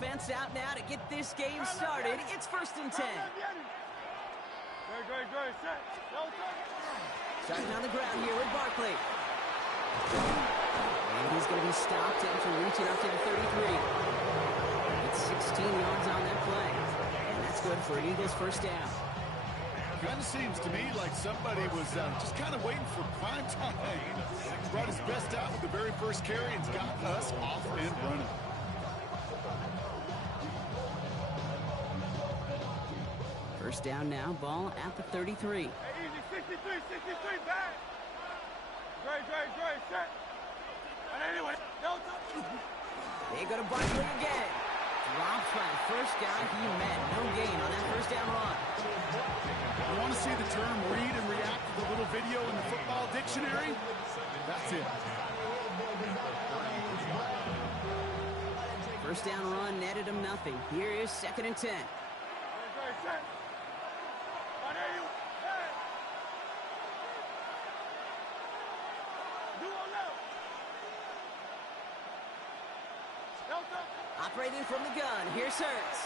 offense out now to get this game started. It's 1st and 10. Starting on the ground here with Barkley. And he's going to be stopped after reaching up to the 33. It's 16 yards on that play. And that's good for an Eagles first down. Kind of seems to me like somebody was just kind of waiting for prime time. Brought his best out with the very first carry and's got us off and running. First down now, ball at the 33. Hey, easy, 63, back. Great, set. And anyway, don't touch. They go to Barkley again. Drops by the first guy he met. No gain on that first down run. You want to see the term read and react to the little video in the football dictionary? That's it. First down run netted him nothing. Here is 2nd and 10. Operating from the gun, here's Hurts.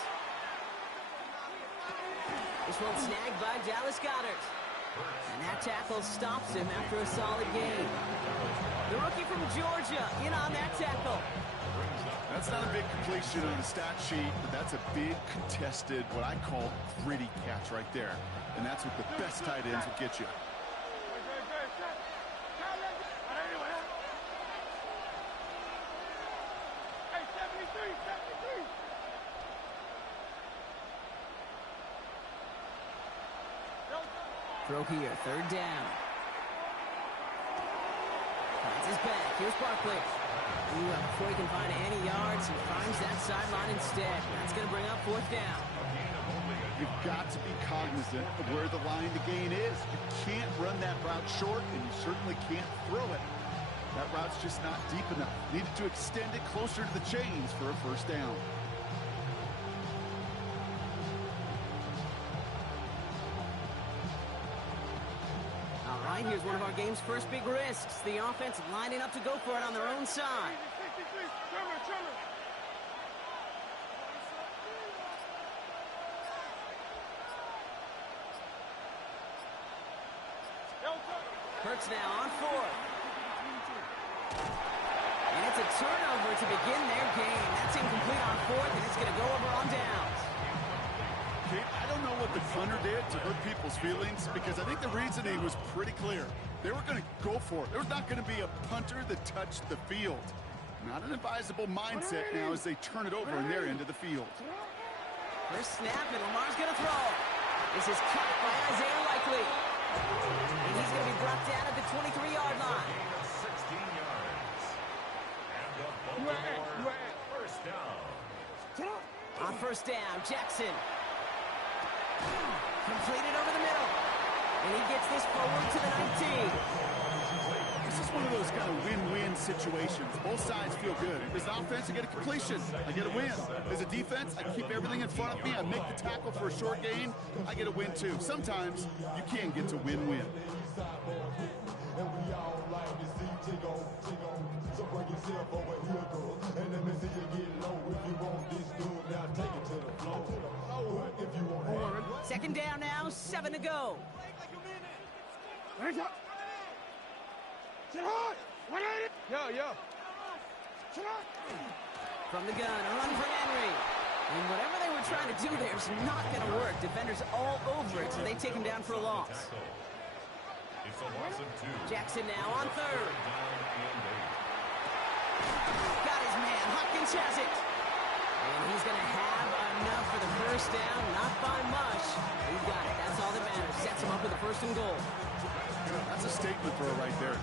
This one snagged by Dallas Goedert. And that tackle stops him after a solid gain. The rookie from Georgia in on that tackle. That's not a big completion on the stat sheet, but that's a big contested, what I call gritty catch right there. And that's what the best tight ends will get you. Throw here, 3rd down. Finds his back. Here's Barkley. Before he can find any yards, he finds that sideline instead. That's going to bring up 4th down. You've got to be cognizant of where the line to gain is. You can't run that route short, and you certainly can't throw it. That route's just not deep enough. Needed to extend it closer to the chains for a first down. Here's one of our game's first big risks. The offense lining up to go for it on their own side. Hurts now on 4th. And it's a turnover to begin their game. That's incomplete on 4th, and it's going to go over on downs. I don't know what the punter did to hurt people's feelings, because I think the reasoning was pretty clear. They were going to go for it. There was not going to be a punter that touched the field. Not an advisable mindset now as they turn it over in their end of the field. First snap, and Lamar's going to throw. This is caught by Isaiah Likely. And he's going to be brought down at the 23-yard line. 16 yards. And the Baltimore first down. On first down, Jackson. Completed over the middle. And he gets this forward to the 19. This is one of those kind of win-win situations. Both sides feel good. As an offense, I get a completion. I get a win. As a defense, I keep everything in front of me. I make the tackle for a short gain. I get a win, too. Sometimes you can get to win-win. Second down now, 7 to go. From the gun, a run for Henry. And whatever they were trying to do there is not going to work. Defenders all over it, so they take him down for a loss. It's a loss of 2. Jackson now on 3rd. Got his man. Hopkins has it. And he's going to have enough for the first down. Not by much. He got it. That's all that matters. Sets him up with a 1st and goal. That's a statement throw right there.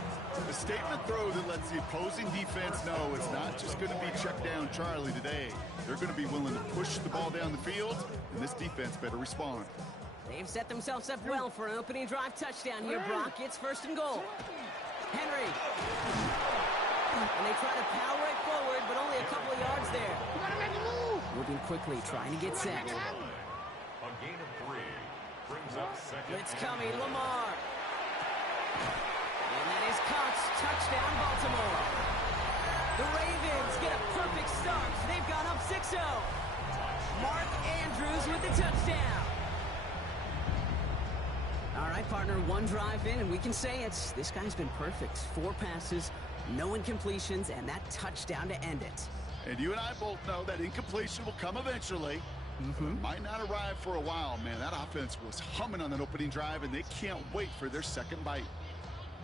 A statement throw that lets the opposing defense know it's not just going to be check down Charlie today. They're going to be willing to push the ball down the field, and this defense better respond. They've set themselves up well for an opening drive touchdown here, Brock. It's 1st and goal. Henry. And they try to power it forward, but only a couple of yards there. Moving quickly, trying to get set. A gain of 3 brings up 2nd. It's coming, Lamar. And that is caught. Touchdown, Baltimore. The Ravens get a perfect start. They've gone up 6-0. Mark Andrews with the touchdown. All right, partner, one drive in, and we can say this guy's been perfect. 4 passes, no incompletions, and that touchdown to end it. And you and I both know that incompletion will come eventually. Might not arrive for a while, man. That offense was humming on that opening drive, and they can't wait for their second bite.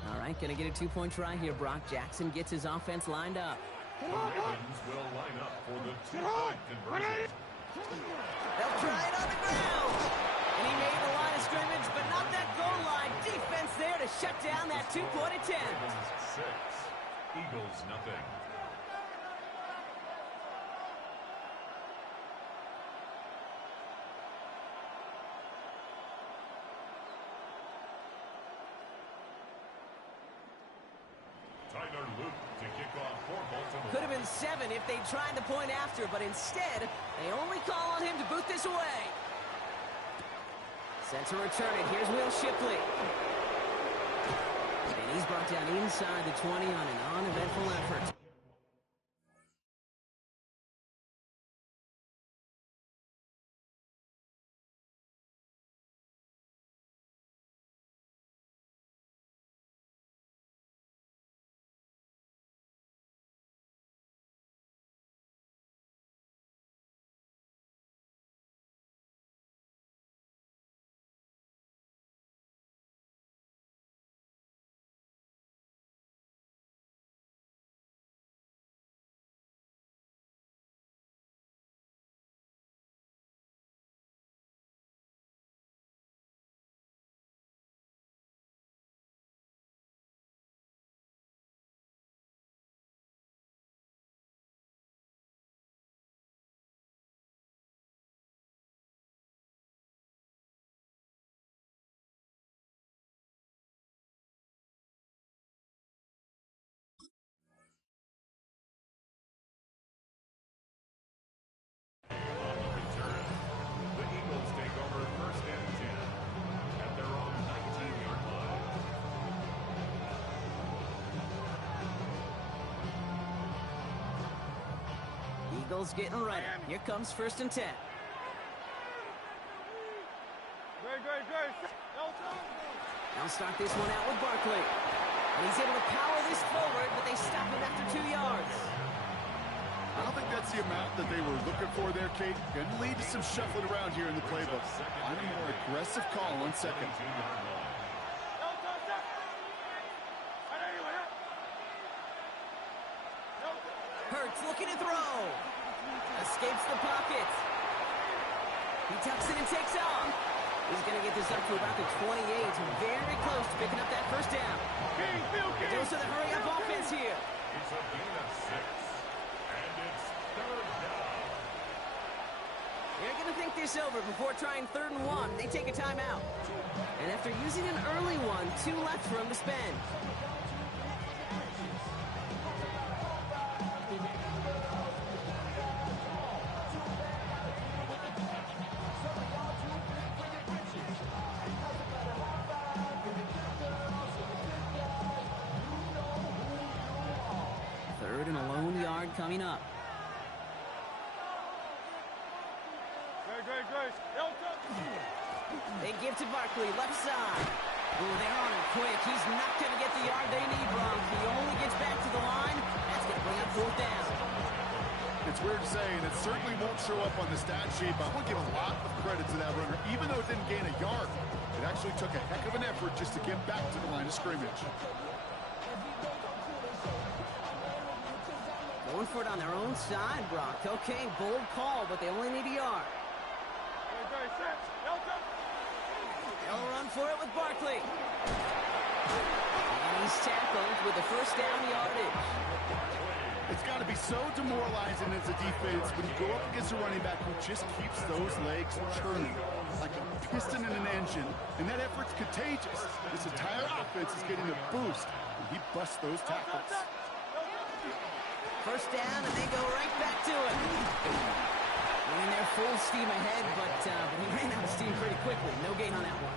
All right, gonna get a 2-point try here. Brock Jackson gets his offense lined up. The Ravens will line up for the 2-point conversion. They'll try it on the ground. And he made the line of scrimmage, but not that goal line. Defense there to shut down that 2-point attempt. Ravens 6, Eagles nothing. Tyler Luke to kick off for Baltimore. Could have been 7 if they tried the point after, but instead, they only call on him to boot this away. Set to return it. Here's Will Shipley. And he's brought down inside the 20 on an uneventful effort. Eagles getting ready. Here comes 1st and 10. They'll start this one out with Barkley. And he's able to power this forward, but they stop him after 2 yards. I don't think that's the amount that they were looking for there, Kate. Going to lead to some shuffling around here in the playbook. Find a more aggressive call on 2nd. Hurts looking to throw. Escapes the pocket. He tucks it and takes off. He's going to get this up to about the 28. Very close to picking up that 1st down. Goes to the hurry-up offense here. It's a gain of 6. And it's 3rd down. They're going to think this over before trying 3rd and 1. They take a timeout. And after using an early one, 2 left for him to spend. Coming up. They give to Barkley, left side. Oh, they're on him quick. He's not going to get the yard they need, Brock. He only gets back to the line. That's going to bring up 4th down. It's weird to say, and it certainly won't show up on the stat sheet, but I want to give a lot of credit to that runner. Even though it didn't gain a yard, it actually took a heck of an effort just to get back to the line of scrimmage. Going for it on their own side, Brock. Okay, bold call, but they only need a yard. They'll run for it with Barkley. And he's tackled with the 1st down yardage. It's got to be so demoralizing as a defense when you go up against a running back who just keeps those legs churning like a piston in an engine, and that effort's contagious. This entire offense is getting a boost, and he busts those tackles. 1st down, and they go right back to it. Running their full steam ahead, but he ran out of steam pretty quickly. No gain on that one.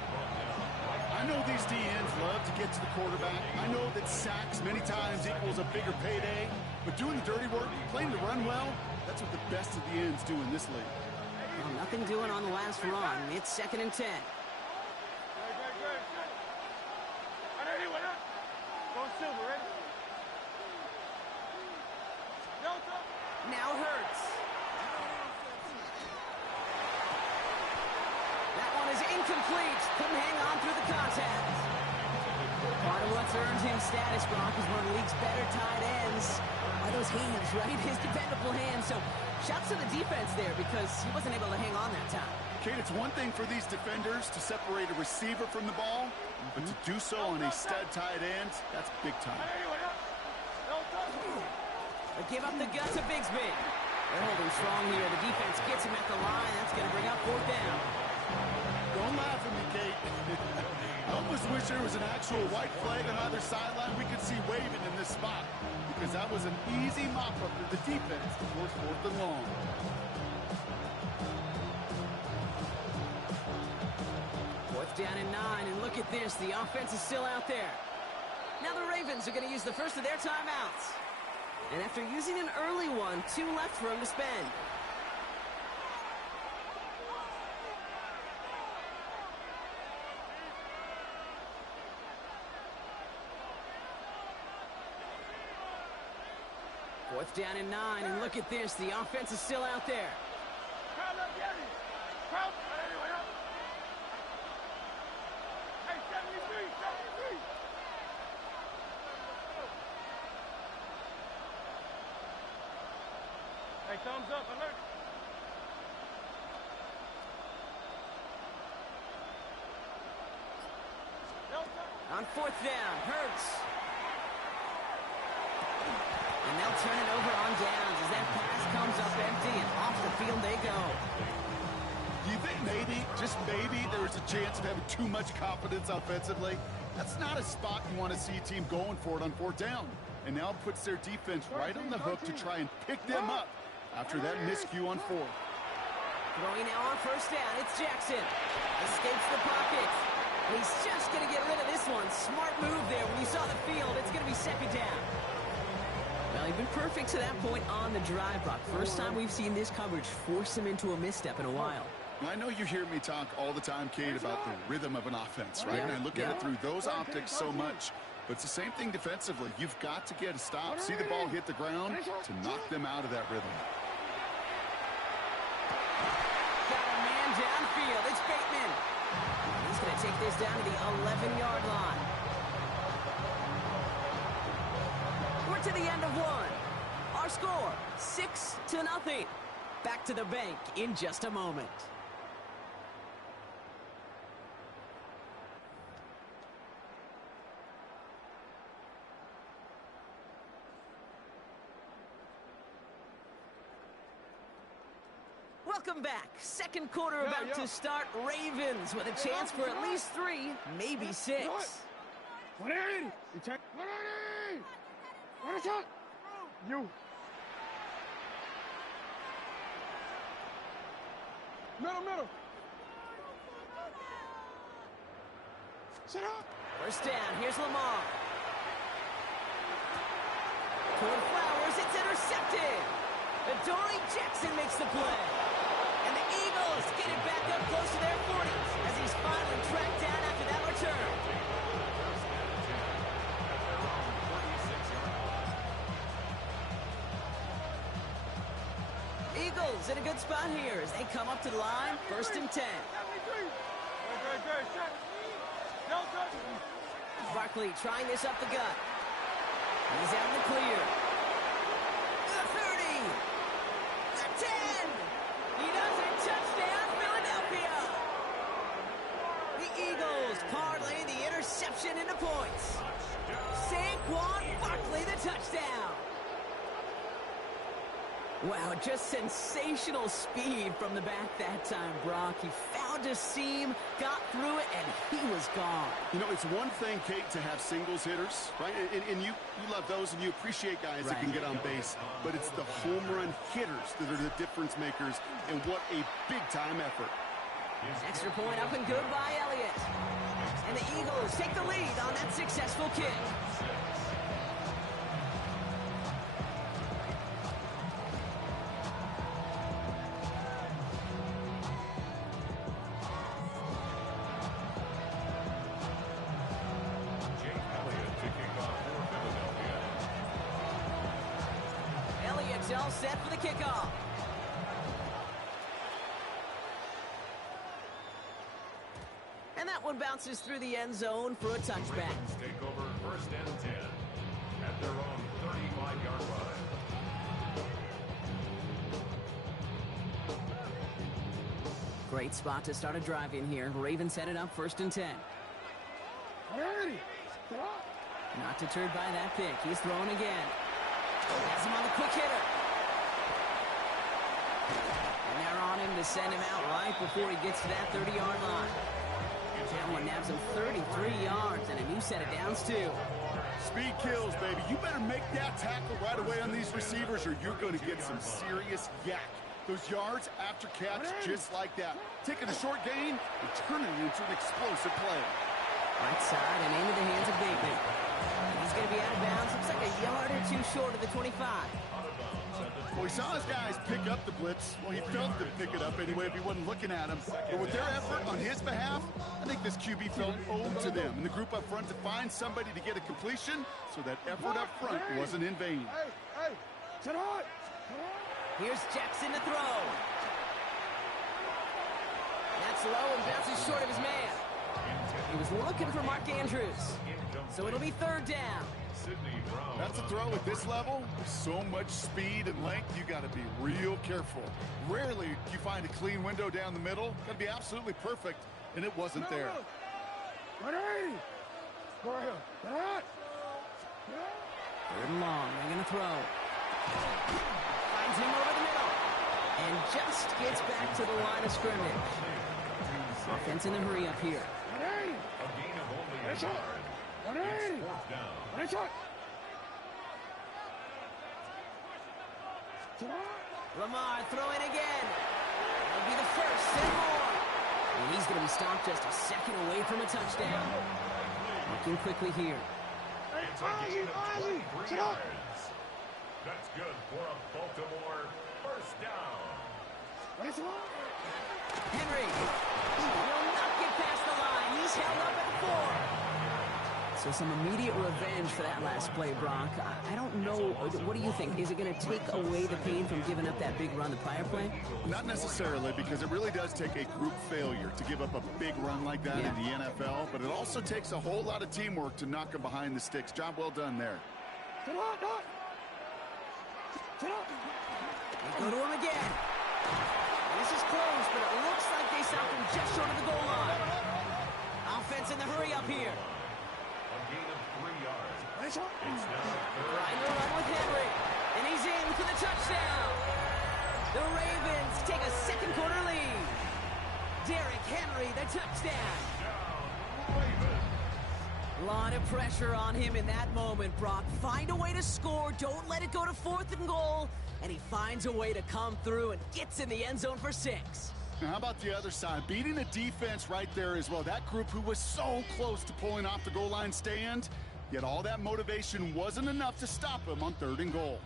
I know these DNs love to get to the quarterback. I know that sacks many times equals a bigger payday, but doing the dirty work, playing the run well, that's what the best of the ends do in this league. Well, nothing doing on the last run. It's 2nd and 10. Now Hurts. That one is incomplete. Couldn't hang on through the contact. Part of what's earned him status, Brock, is one of the league's better tight ends. Are those hands, right? His dependable hands. So shouts to the defense there because he wasn't able to hang on that time. Kate, it's one thing for these defenders to separate a receiver from the ball, but to do so on a stud tight end, that's big time. They give up the guts of Bigsby. They're holding strong here. The defense gets him at the line. That's going to bring up 4th down. Don't laugh at me, Kate. I almost wish there was an actual white flag on either sideline we could see waving in this spot, because that was an easy mop-up for the defense before 4th and long. Down in 9, and look at this. The offense is still out there. Now the Ravens are going to use the first of their timeouts. And after using an early one, 2 left for him to spend. Fourth down in 9, and look at this. The offense is still out there. Hey, thumbs up, alert. On 4th down, Hurts. And they'll turn it over on downs as that pass comes up empty, and off the field they go. Do you think maybe, just maybe, there was a chance of having too much confidence offensively? That's not a spot you want to see a team going for it on 4th down. And now it puts their defense right on the hook to try and pick them up after that miscue on 4th. Throwing now on 1st down, it's Jackson. Escapes the pocket. And he's just going to get rid of this one. Smart move there. When you saw the field, it's going to be 2nd down. Well, he's been perfect to that point on the drive, Brock. First time we've seen this coverage force him into a misstep in a while. I know you hear me talk all the time, Kate, about the rhythm of an offense, right? And I look at it through those optics so much. But it's the same thing defensively. You've got to get a stop, see the ball hit the ground to knock them out of that rhythm. Got a man downfield. It's Bateman. He's going to take this down to the 11-yard line. We're to the end of 1. Our score, 6-0. Back to the bank in just a moment. Welcome back. Second quarter about to start. Ravens with a chance for at least 3, maybe 6. 180! You take 180! What is that? You. Middle. Sit up. First down. Here's Lamar. Toward Flowers. It's intercepted. Adoree Jackson makes the play. And the Eagles get it back up close to their 40s as he's finally tracked down after that return. Eagles in a good spot here as they come up to the line. 1st and 10. Barkley trying this up the gut. He's out in the clear. The 30. The 10. He does it. Touchdown, Philadelphia. The Eagles parlay the interception into points. Saquon Barkley the touchdown. Wow, just sensational speed from the back that time, Brock. He found a seam, got through it, and he was gone. You know, it's one thing, Kate, to have singles hitters, right? And you love those, and you appreciate guys that can get on base. But it's the home run hitters that are the difference makers, and what a big-time effort. Extra point up and good by Elliott. And the Eagles Brewers take the lead on that successful kick. Elliott's all set for the kickoff. And that one bounces through the end zone for a touchback. Ravens take over 1st and 10 at their own 35-yard line. Great spot to start a drive in here. Ravens headed up 1st and 10. Not deterred by that pick. He's throwing again. Has him on the quick hitter. And they're on him to send him out right before he gets to that 30-yard line. That one nabs him 33 yards and a new set of downs, too. Speed kills, baby. You better make that tackle right away on these receivers or you're going to get some serious yak. Those yards after catch, just like that. Taking a short gain and turning it into an explosive play. Right side and into the hands of Bateman. He's going to be out of bounds. Looks like a yard or two short of the 25. Well, he saw his guys pick up the blitz. Well, he felt them pick it up anyway if he wasn't looking at him. But with their effort on his behalf, I think this QB felt owed to them and the group up front to find somebody to get a completion so that effort up front wasn't in vain. Hey, sit on. Here's Jackson to throw. That's low and bounces short of his man. He was looking for Mark Andrews. So it'll be 3rd down. That's a throw at this level. With so much speed and length, you got to be real careful. Rarely do you find a clean window down the middle. Got to be absolutely perfect, and it wasn't there. Third and long. They're going to throw. Finds him over the middle. And just gets back to the line of scrimmage. Offense in the hurry up here. Lamar throwing again. That'll be the first and more. And he's going to be stopped just a second away from a touchdown. Working quickly here. It's a gain of 23 yards. That's good for a Baltimore 1st down. Henry will not get past the line. He's held up at 4. So some immediate revenge for that last play, Brock. I don't know. What do you think? Is it going to take away the pain from giving up that big run the prior play? Not necessarily, because it really does take a group failure to give up a big run like that in the NFL, but it also takes a whole lot of teamwork to knock them behind the sticks. Job well done there. They go to him again. This is close, but it looks like they stopped him just short of the goal line. Offense in the hurry up here. A gain of 3 yards. It's trying to run with Henry, and he's in for the touchdown. The Ravens take a second quarter lead. Derrick Henry, the touchdown. A lot of pressure on him in that moment, Brock. Find a way to score. Don't let it go to 4th and goal. And he finds a way to come through and gets in the end zone for 6. Now, how about the other side? Beating a defense right there as well. That group who was so close to pulling off the goal line stand, yet all that motivation wasn't enough to stop him on 3rd and goal.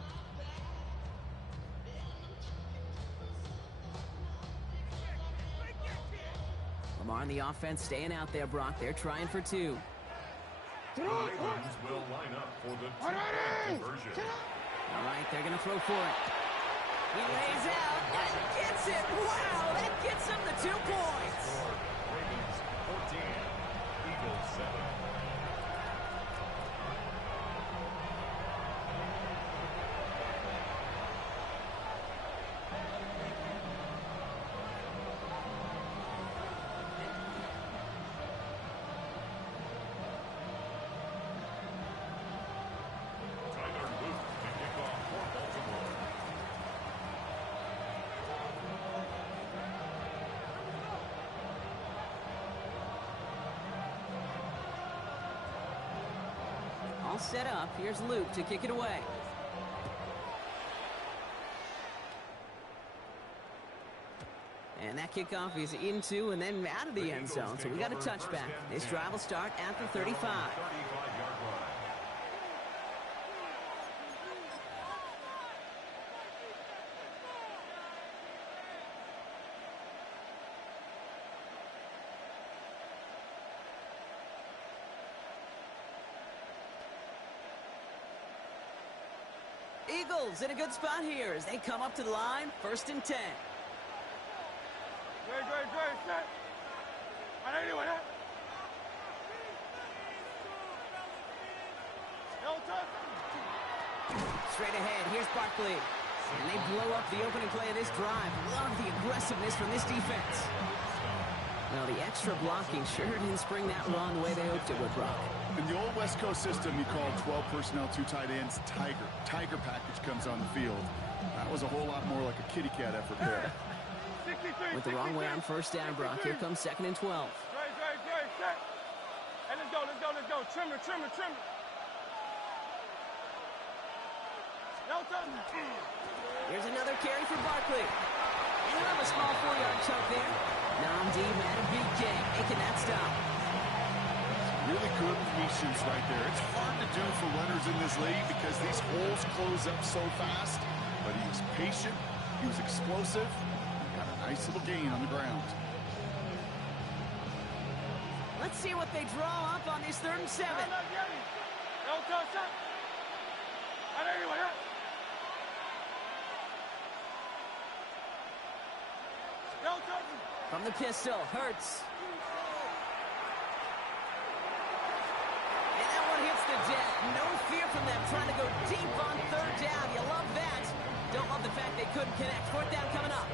Lamar and the offense staying out there, Brock. They're trying for 2. The Ravens will line up for the 2-point conversion. All right, they're going to throw for it. He lays out and gets it. Wow, that gets him the 2 points. Ravens 14, Eagles 7. All set up. Here's Luke to kick it away. And that kickoff is into and then out of the end zone, so we got a touchback. This drive will start at the 35. 35-yard line. Eagles in a good spot here as they come up to the line, 1st and 10. Great, set. Anyway, Straight ahead, here's Barkley. And they blow up the opening play of this drive. Love the aggressiveness from this defense. Well, the extra blocking sure didn't spring that run the way they hoped it would, Brock. In the old West Coast system, you call 12 personnel, 2 tight ends, Tiger. Tiger package comes on the field. That was a whole lot more like a kitty cat effort there. Went the wrong way on 1st down, Brock. Here comes 2nd and 12. Great, set. Hey, let's go. Trim it. Here's another carry for Barkley. And another small 4-yard chunk there. Namdi Madubuike making that stop. Really good patience right there. It's hard to do for runners in this league because these holes close up so fast. But he was patient. He was explosive. Got a nice little gain on the ground. Let's see what they draw up on this 3rd and 7. From the pistol, Hurts. And that one hits the deck. No fear from them trying to go deep on 3rd down. You love that. Don't love the fact they couldn't connect. 4th down coming up.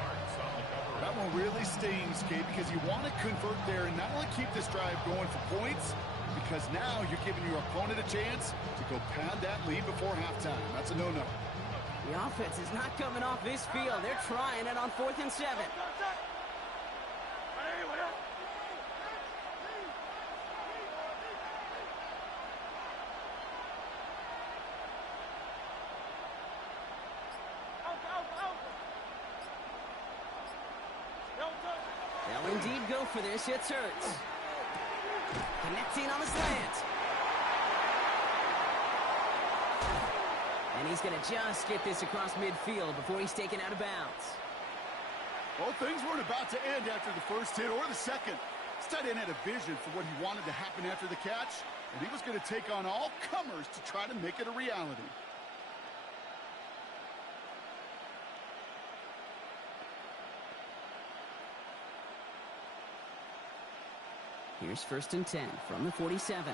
That one really stings, Kate, because you want to convert there and not only keep this drive going for points, because now you're giving your opponent a chance to go pad that lead before halftime. That's a no-no. The offense is not coming off this field. They're trying it on 4th and 7. They'll indeed go for this. It's Hurts. Connecting on the slant. And he's going to just get this across midfield before he's taken out of bounds. Well, things weren't about to end after the first hit or the second. This tight end had a vision for what he wanted to happen after the catch, and he was going to take on all comers to try to make it a reality. Here's 1st and 10 from the 47.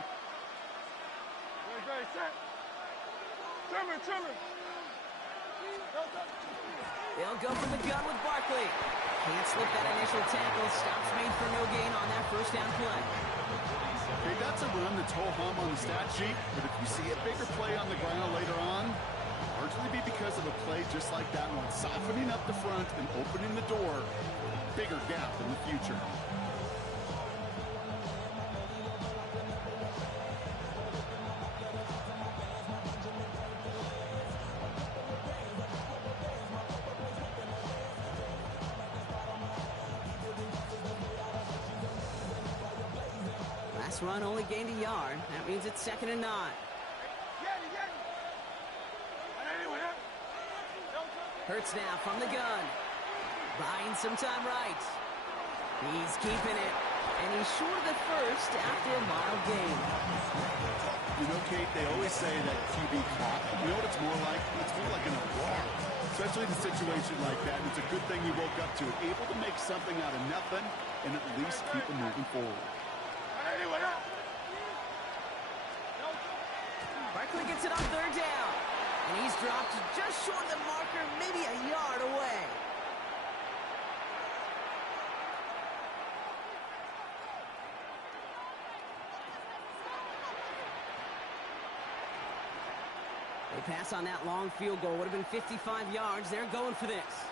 They'll go for the gun with Barkley. Can't slip that initial tackle. Stops made for no gain on that 1st down play. Okay, that's a run that's ho-hum on the stat sheet, but if you see a bigger play on the ground later on, it'll largely be because of a play just like that one, softening up the front and opening the door for a bigger gap in the future. Last run only gained a yard. That means it's 2nd and 9. Hurts now from the gun. Buying some time right. He's keeping it. And he's short of the first after a mild gain. You know, Kate, they always say that QB caught. You know what it's more like? It's more like an alarm. Especially in a situation like that. And it's a good thing he woke up to it. Able to make something out of nothing and at least keep him moving forward. Barkley gets it on 3rd down. And he's dropped just short of the marker, maybe a yard away. They pass on that long field goal. Would have been 55 yards. They're going for this.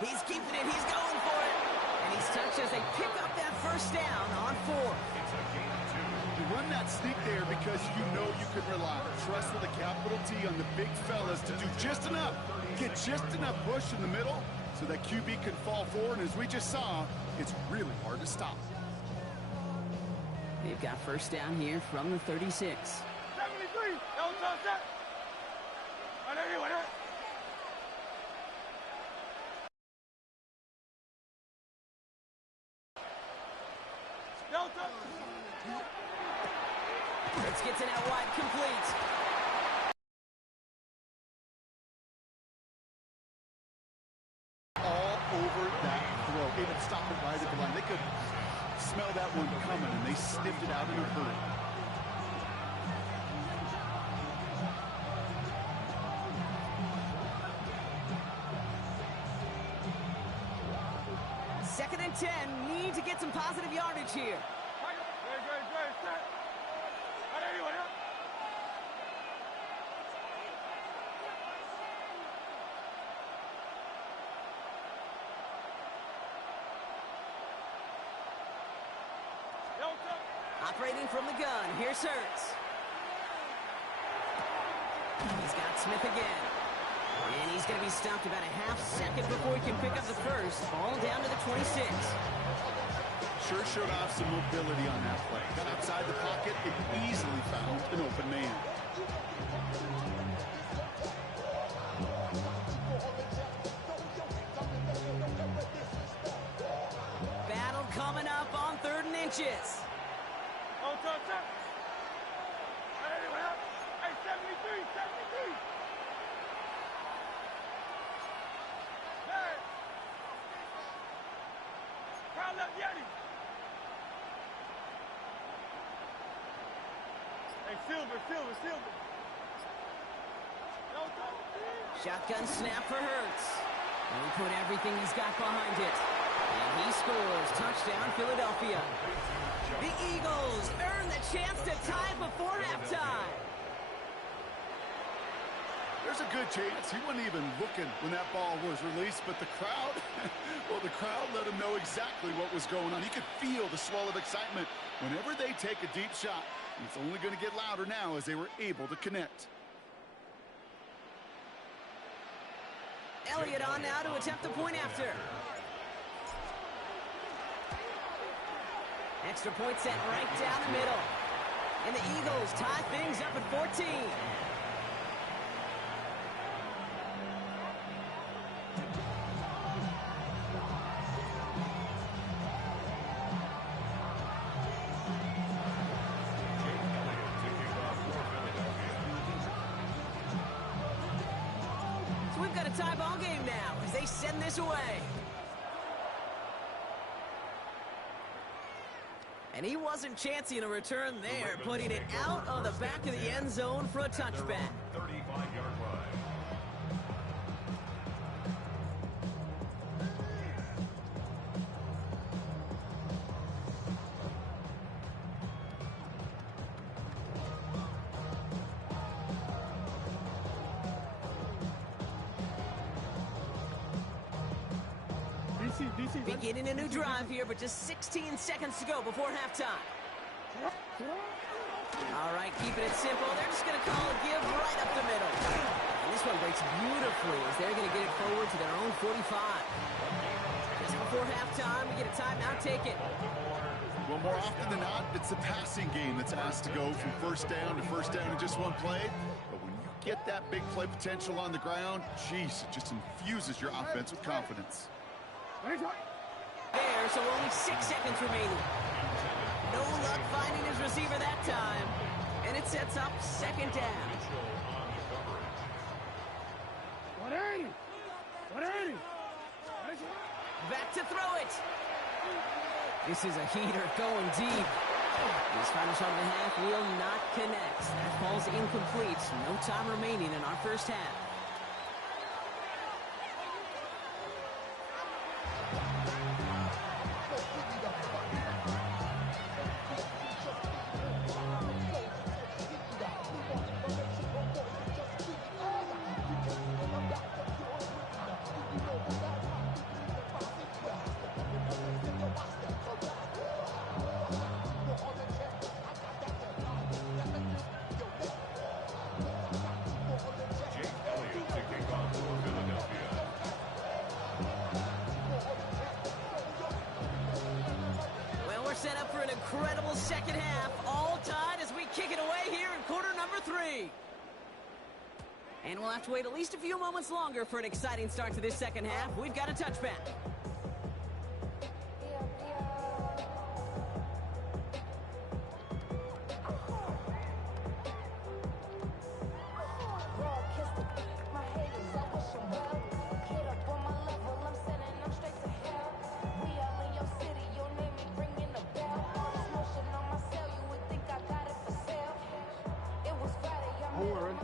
He's keeping it. He's going for it. And he's touched as they pick up that 1st down on 4th. You run that sneak there because you know you can rely. Trust with a capital T on the big fellas to do just enough. Get just enough push in the middle so that QB can fall forward, and as we just saw, it's really hard to stop. They've got first down here from the 36. 73. Don't touch that. Let's get to that wide complete. All over that throw. They would stop it right at the line. They could smell that one coming, and they sniffed it out in a hurry. Second and 10. Need to get some positive yardage here. Operating from the gun, here's Hurts. He's got Smith again. And he's going to be stopped about a half second before he can pick up the first. Ball down to the 26. Sure showed off some mobility on that play. Got outside the pocket and easily found an open man. Battle coming up on 3rd and inches. Hey, 73. Hey. Crowd left Yeti. Hey, Silver. Shotgun snap for Hurts. And he put everything he's got behind it. And he scores. Touchdown, Philadelphia. The Eagles earn the chance to tie before halftime. There's a good chance he wasn't even looking when that ball was released, but the crowd, well, the crowd let him know exactly what was going on. You could feel the swell of excitement whenever they take a deep shot. And it's only going to get louder now as they were able to connect. Elliott on now to attempt the point after. Extra point set right down the middle. And the Eagles tie things up at 14. So we've got a tie ball game now as they send this away. And he wasn't chancing a return there, putting it out of the back of the end zone for a touchback. 35-yard line. Beginning a new drive here, but just 16 seconds to go before halftime. All right, keeping it simple. They're just going to call a give right up the middle. And this one breaks beautifully as they're going to get it forward to their own 45. Just before halftime, we get a timeout taken. Well, more often than not, it's the passing game that's asked to go from first down in just one play. But when you get that big play potential on the ground, geez, it just infuses your offense with confidence. There, so only 6 seconds remaining. No luck finding his receiver that time. And it sets up second down. 180. Back to throw it. This is a heater going deep. This final shot of the half will not connect. That falls incomplete. No time remaining in our first half. incredible second half, all tied as we kick it away here in quarter number 3. And we'll have to wait at least a few moments longer for an exciting start to this second half. We've got a touchback.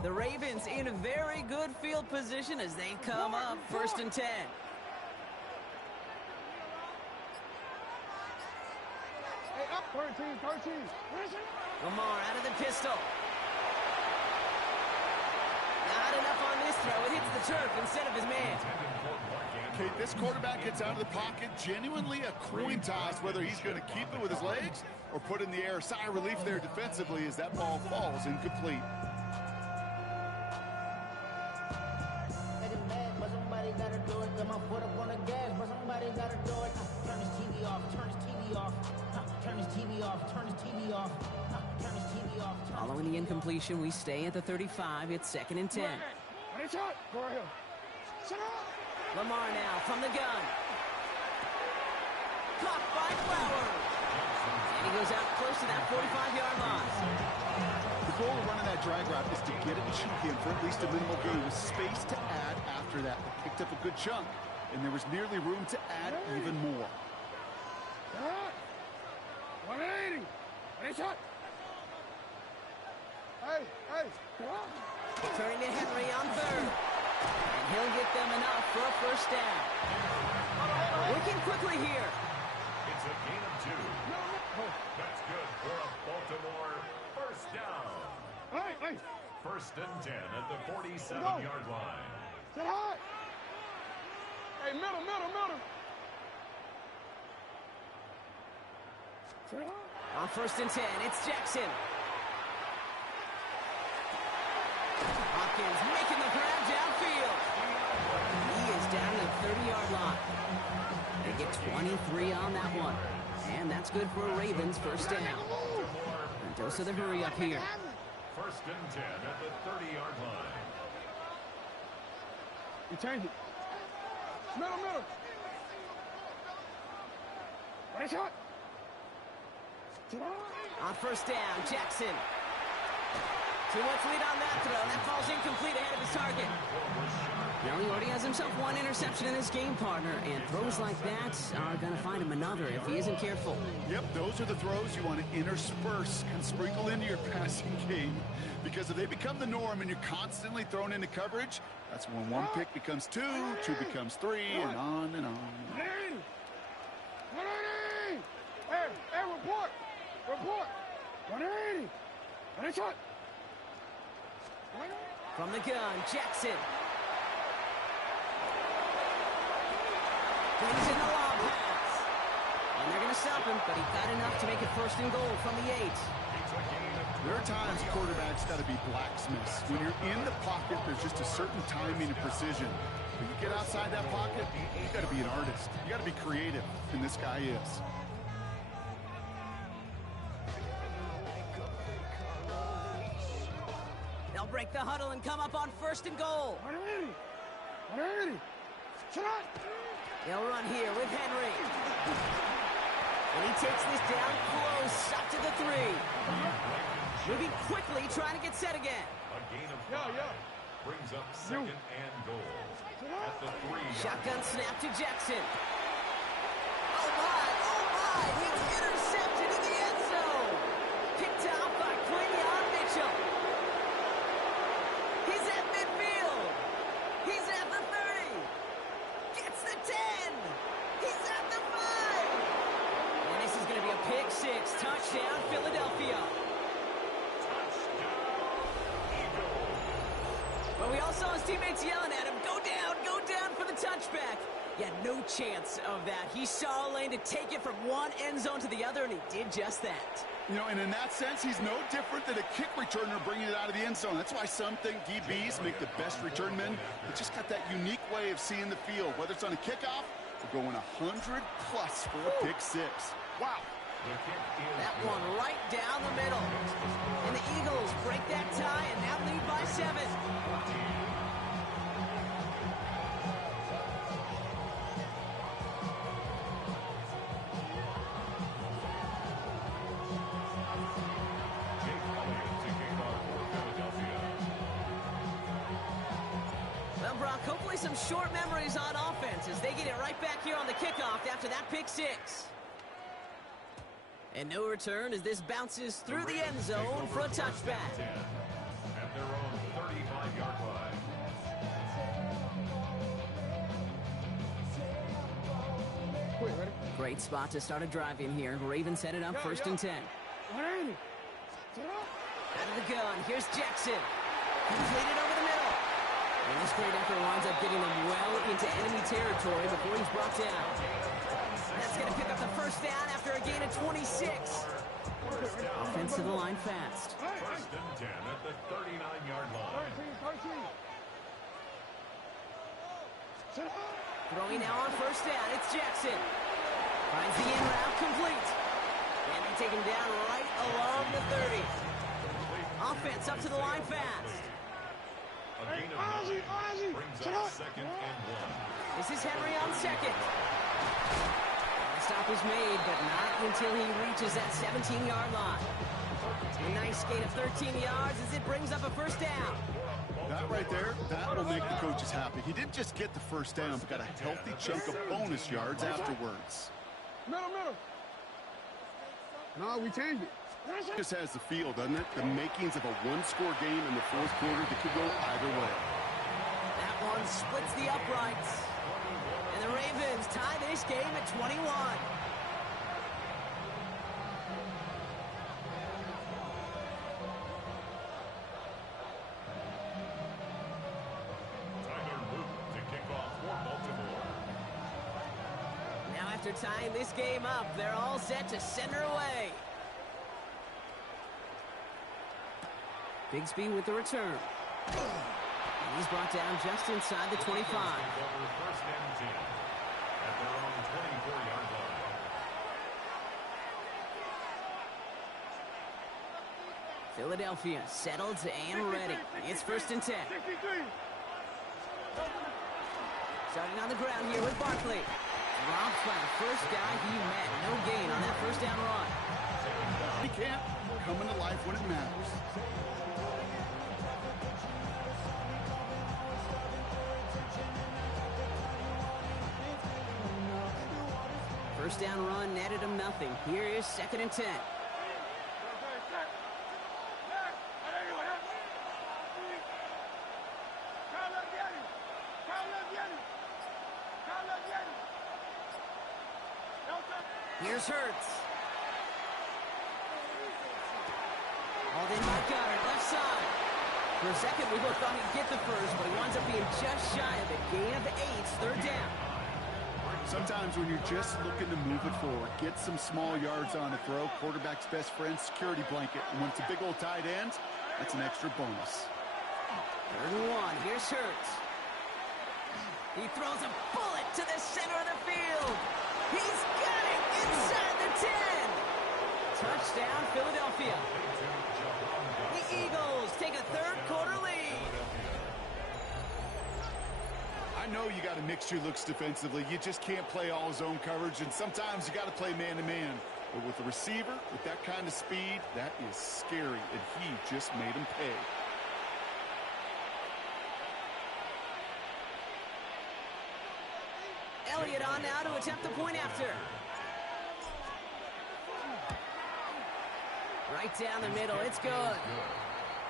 The Ravens in a very good field position as they come up 1st and 10. Hey, up 13. Lamar out of the pistol. Not enough on this throw. It hits the turf instead of his man. Okay, this quarterback gets out of the pocket, genuinely a coin toss whether he's going to keep it with his legs or put it in the air. Sigh of relief there defensively as that ball falls incomplete. Gotta do it, got my foot up on the gas, but somebody gotta do it. Turn his TV off, turn his TV off, turn his TV off, turn his TV off, turn his TV off. Following the incompletion, we stay at the 35. It's 2nd and 10. Go ahead. Lamar now from the gun. Caught by Flowers. And he goes out close to that 45-yard line. The goal of running that drag route is to get it cheeky and for at least a minimal gain with space to add after that. They picked up a good chunk, and there was nearly room to add even more. 180. Hey, shot. Hey. Turning to Henry on 3rd. And he'll get them enough for a 1st down. Working quickly here. It's a gain of 2. That's good for a Baltimore 1st down. Hey. 1st and 10 at the 47-yard line. Sit high. Hey, middle. On 1st and 10, it's Jackson. Hopkins making the grab downfield. He is down to the 30-yard line. They get 23 on that one. And that's good for a Ravens 1st down. And dose of the hurry up here. 1st and 10 at the 30-yard line. You change it. Middle. Hey, shot. On 1st down, Jackson. Too much lead on that throw. That falls incomplete ahead of his target. Now he already has himself 1 interception in his game, partner, and throws like that are going to find him another if he isn't careful. Yep, those are the throws you want to intersperse and sprinkle into your passing game, because if they become the norm and you're constantly thrown into coverage, that's when 1 pick becomes 2, 2 becomes 3, and on and on. 180. Hey, report. 180. Hey, shot. From the gun, Jackson. Brings in the long pass. And they're going to stop him, but he got enough to make it 1st and goal from the 8. There are times quarterbacks got to be blacksmiths. When you're in the pocket, there's just a certain timing and precision. When you get outside that pocket, you got to be an artist. You got to be creative, and this guy is. They'll break the huddle and come up on 1st and goal. 180. Shot. They'll run here with Henry. And he takes this down close, up to the 3. Moving quickly, trying to get set again. A gain of 5. Brings up 2nd and goal at the 3-yard. Shotgun snap to Jackson. Oh my, he's intercepted in the end zone. Picked out by Quinion Mitchell. He's at midfield. He's at the 30. Gets the 10. He's at the 5. And this is going to be a pick 6. Touchdown, Philadelphia. But we all saw his teammates yelling at him, go down for the touchback. He had no chance of that. He saw a lane to take it from one end zone to the other, and he did just that. You know, and in that sense, he's no different than a kick returner bringing it out of the end zone. That's why some think DBs make the best return men. They just got that unique way of seeing the field, whether it's on a kickoff or going 100+ for a pick 6. Wow, That one right down the middle. And the Eagles break that tie and now lead by 7. Well, Brock, hopefully some short memories on offense as they get it right back here on the kickoff after that pick 6. And no return as this bounces through the end zone for a touchback. At their own 35-yard line. Great spot to start a drive in here. Ravens headed up 1st and 10. Out of the gun, here's Jackson. Completed over the middle. And this great effort winds up getting them well into enemy territory before he's brought down. That's going to pick up the first down after a gain of 26. Offense to the line fast. 1st and 10 at the 39-yard line. Throwing now on 1st down, it's Jackson. Finds the in route complete. And they take him down right along the 30. Offense up to the line fast. A gain of 9 brings up 2nd and 1. This is Henry on 2nd. The stop is made, but not until he reaches that 17-yard line. A nice gain of 13 yards as it brings up a 1st down. That right there, that will make the coaches happy. He didn't just get the 1st down, but got a healthy chunk of bonus yards afterwards. Middle. No, we changed it. Just has the feel, doesn't it? The makings of a one-score game in the 4th quarter that could go either way. That one splits the uprights. And the Ravens tie this game at 21. After tying this game up, they're all set to send her away. Bigsby with the return. And he's brought down just inside the 25. 1st and 10 at their own 24-yard line. Philadelphia settled and ready. It's 1st and 10. Starting on the ground here with Barkley. Rob's by the first guy he met. No gain on that 1st down run. He can't come into life when it matters. First down run netted him nothing. Here is 2nd and 10. Here's Hurts. Hauled in by Goddard, left side. For a second, we both thought he'd get the first, but he winds up being just shy of a gain of 8, 3rd down. Sometimes when you're just looking to move it forward, get some small yards on a throw, quarterback's best friend, security blanket. And when it's a big old tight end, that's an extra bonus. 3rd and 1, here's Hurts. He throws a bullet to the center of the field. He's got it inside the 10. Touchdown, Philadelphia. The Eagles take a 3rd quarter lead. I know you got a mixture looks defensively. You just can't play all zone coverage, and sometimes you got to play man-to-man. But with a receiver, with that kind of speed, that is scary, and he just made him pay. Elliott on now to attempt the point after. Right down the middle, it's good.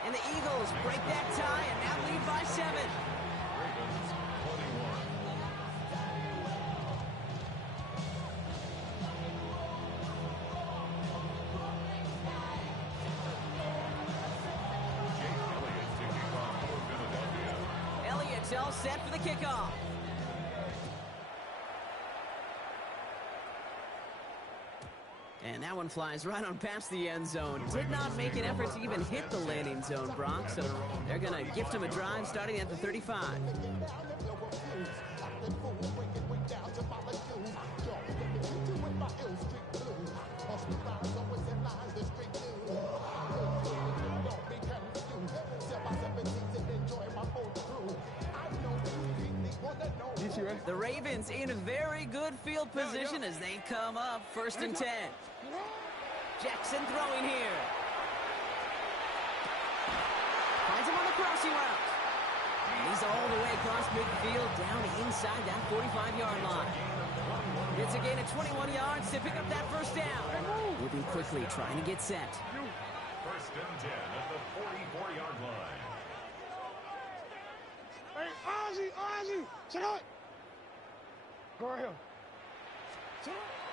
And the Eagles break that tie and now lead by 7. Ravens 21. Jake Elliott taking off for Philadelphia. Elliott's all set for the kickoff. And that one flies right on past the end zone. Did not make an effort to even hit the landing zone, Brock, so they're going to gift him a drive starting at the 35. The Ravens in a very good field position as they come up 1st and 10. Jackson throwing here. Finds him on the crossing route. And he's all the way across midfield down inside that 45-yard line. It's a gain of 21 yards to pick up that first down. Moving quickly, trying to get set. 1st and 10 at the 44-yard line. Hey, Ozzy, sit up. Go right here.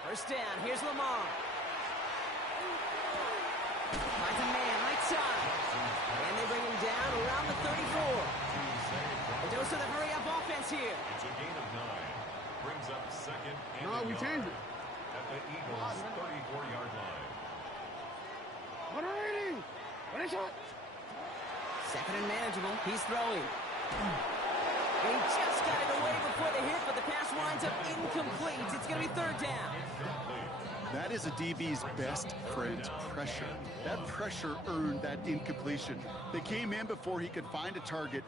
First down, here's Lamar. Finds a man right side. And they bring him down around the 34. A dose of the hurry-up offense here. It's a gain of 9. Brings up 2nd and No, we changed it. at the Eagles' 34-yard line. What are you? What is it? 2nd and manageable. He's throwing. He just got it away before the hit, but the pass winds up incomplete. It's going to be 3rd down. That is a DB's best friend, pressure. That pressure earned that incompletion. They came in before he could find a target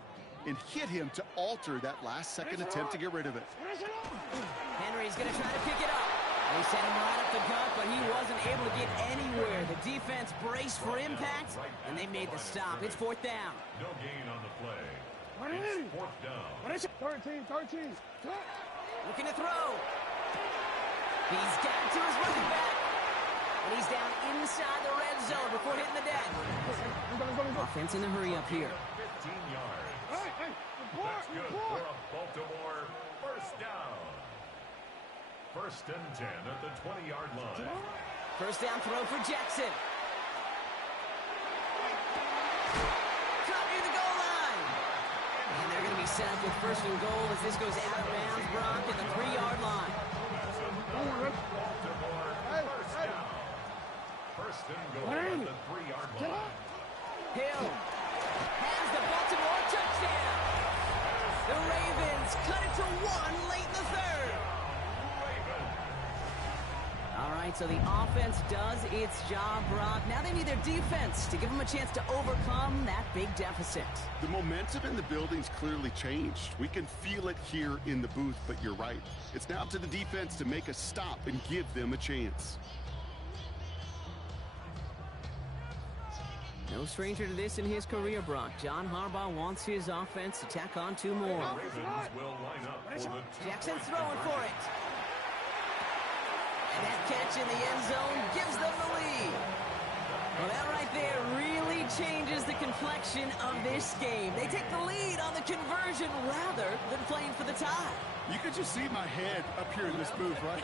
and hit him to alter that last-second attempt to get rid of it. Henry's going to try to pick it up. They sent him right up the gut, but he wasn't able to get anywhere. The defense braced for impact, and they made the stop. It's 4th down. No gain on the play. What is It's it? 4th down. What is it? 13. Looking to throw. He's got it to his running back. And he's down inside the red zone before hitting the deck. Offense in the hurry up here. 15 yards. Hey, That's good for a Baltimore 1st down. 1st and 10 at the 20-yard line. First down throw for Jackson. Cut near the goal line. And they're going to be set up with 1st and goal as this goes out of bounds, Brock, at the 3-yard line. Baltimore 1st down. 1st and goal at the 3-yard line. Hill has the Baltimore touchdown. The Ravens cut it to 1 late in the 3rd. All right, so the offense does its job, Brock. Now they need their defense to give them a chance to overcome that big deficit. The momentum in the building's clearly changed. We can feel it here in the booth, but you're right. It's now up to the defense to make a stop and give them a chance. No stranger to this in his career, Brock. John Harbaugh wants his offense to tack on 2 more. Ravens will line up for the Jackson's throwing for it. And that catch in the end zone gives them the lead. Well, that right there really changes the complexion of this game. They take the lead on the conversion rather than playing for the tie. You can just see my head up here in this booth, right?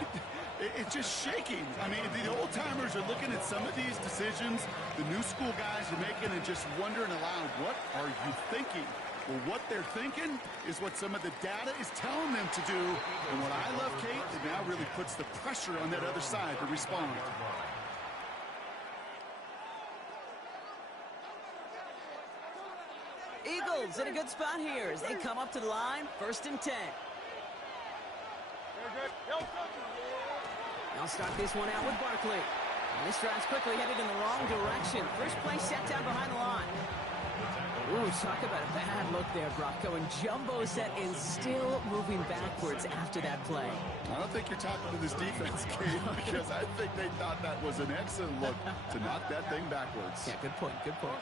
It's just shaking. I mean, the old-timers are looking at some of these decisions. The new school guys are making and just wondering aloud, what are you thinking? Well, what they're thinking is what some of the data is telling them to do. And what I love, Kate, it now really puts the pressure on that other side to respond. Eagles in a good spot here as they come up to the line, 1st and 10. They'll start this one out with Barkley. And this drive's quickly headed in the wrong direction. First play set down behind the line. Ooh, talk about a bad look there, Brock. Going jumbo set and still moving backwards after that play. I don't think you're talking to this defense, Kate, because I think they thought that was an excellent look to knock that thing backwards. Yeah, good point, good point.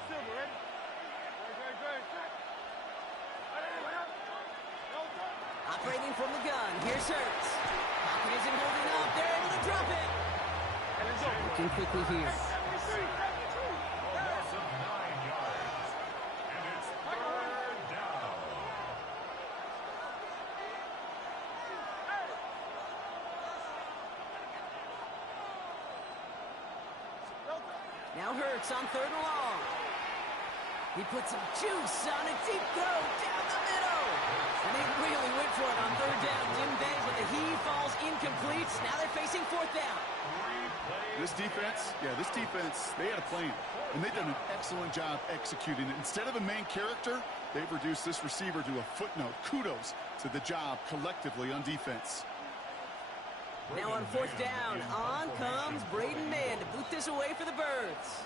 Operating from the gun, here's Hurts. Pocket isn't holding up, they're able to drop it. Looking quickly here. Now Hurts on 3rd and long. He put some juice on a deep throw down the middle. And they really went for it on 3rd down, didn't they? But the heave falls incomplete. Now they're facing 4th down. This defense, they had a plan. And they've done an excellent job executing it. Instead of a main character, they've reduced this receiver to a footnote. Kudos to the job collectively on defense. Now on 4th down, on comes Braden Mann to boot this away for the Birds.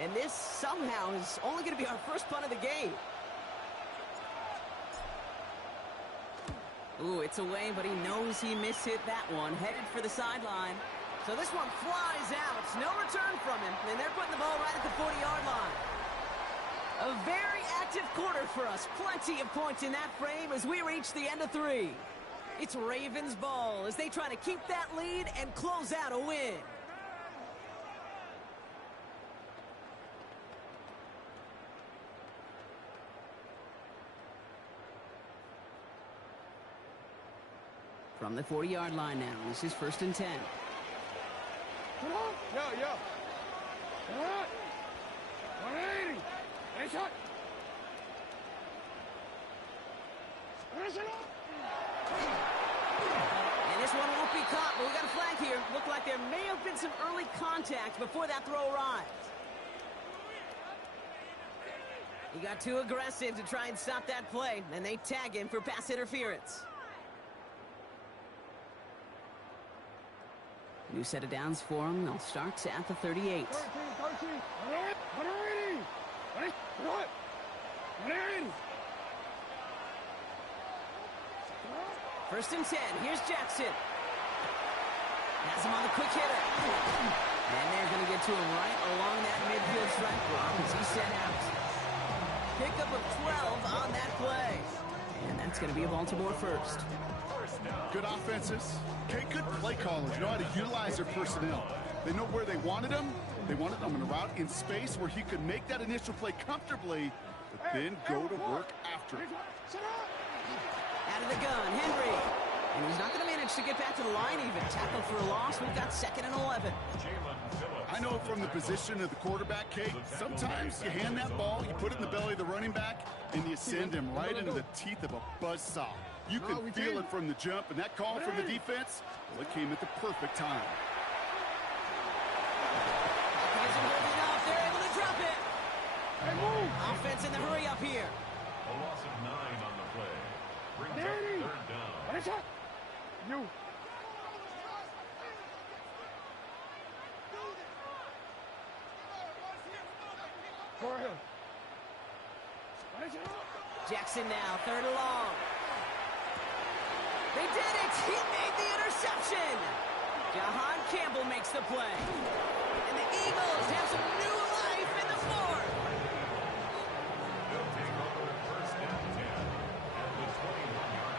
And this somehow is only going to be our first punt of the game. Ooh, it's away, but he knows he mishit that one. Headed for the sideline. So this one flies out. No return from him. And they're putting the ball right at the 40-yard line. A very active quarter for us. Plenty of points in that frame as we reach the end of 3. It's Ravens ball as they try to keep that lead and close out a win. From the 40-yard line now, this is 1st and 10. Come on. Yo. All right. 180. Hey, shot. And this one won't be caught, but we got a flag here. Looked like there may have been some early contact before that throw arrived. He got too aggressive to try and stop that play, and they tag him for pass interference. New set of downs for him. They'll start at the 38. 13. 180. 180. 1st and 10. Here's Jackson. Has him on the quick hitter. And they're going to get to him right along that midfield strike block as he's sent out. Pickup of 12 on that play. And that's going to be a Baltimore first. Good offenses. Okay, good play callers. Know how to utilize their personnel. They know where they wanted them. They wanted them in a route in space where he could make that initial play comfortably, but then go to work after it. Out of the gun, Henry. And he's not going to manage to get back to the line even. Tackle for a loss. We've got 2nd and 11. I know from the position of the quarterback, Kate, sometimes you hand that ball, you put it in the belly of the running back, and you send him right into the teeth of a buzzsaw. You can feel it from the jump, and that call from the defense, well, it came at the perfect time. They're able to drop it. Offense in the hurry up here. A loss of 9 on the play. Brings up 3rd down. What is that? You. Go ahead. Jackson now, 3rd and long. They did it! He made the interception! Jahan Campbell makes the play. And the Eagles have some new life in the 4th. They'll take over 1st and 10 at the 21-yard